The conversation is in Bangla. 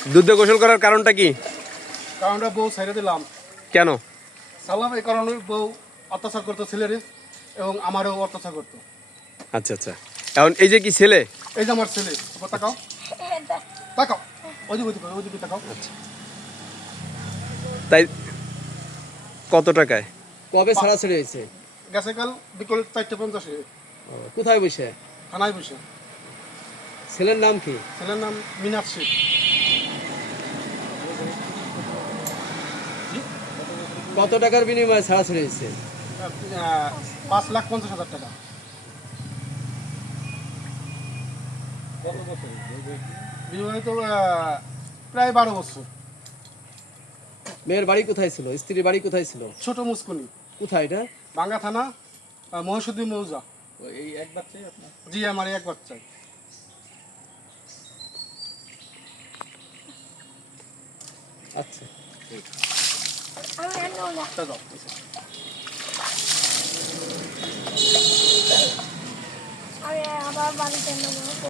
দুধে গোসল করার কারণটা কি? কারণটা বউ ছেড়ে দিলাম। কেন? সালাম এই কারণে বউ অত্যাচার করতো ছেলেরে এবং আমারও অত্যাচার করতো। আচ্ছা আচ্ছা, এখন এই যে কি ছেলে? এই যে আমার ছেলে, ওপর তাকাও তাকাও, ওইদিকে তাকাও। আচ্ছা, তাই কত টাকায়? কবে ছাড়াছাড়ি হয়েছে? গেছে কাল বিকেল 4:50 কোথায় বসে? থানায় বসে। ছেলের নাম কি? ছেলের নাম মিনাজ শেখ। কত টাকার বিনিময়ে ছাড়াছাড়ি হয়েছে? 5,50,000 টাকা। বিবাহিত প্রায় 12 বছর। মেয়ের বাড়ি কোথায় ছিল? স্ত্রীর বাড়ি কোথায় ছিল? ছোট মুস্কুনি, কোথায় এটা? বাঙ্গা থানা, মহিষুদ্দিন মৌজা। এই এক বাচ্চাই আপনার? জি, আমার এক বাচ্চাই। আচ্ছা, তা যাও। আমি আবার বাড়িতে নেবো।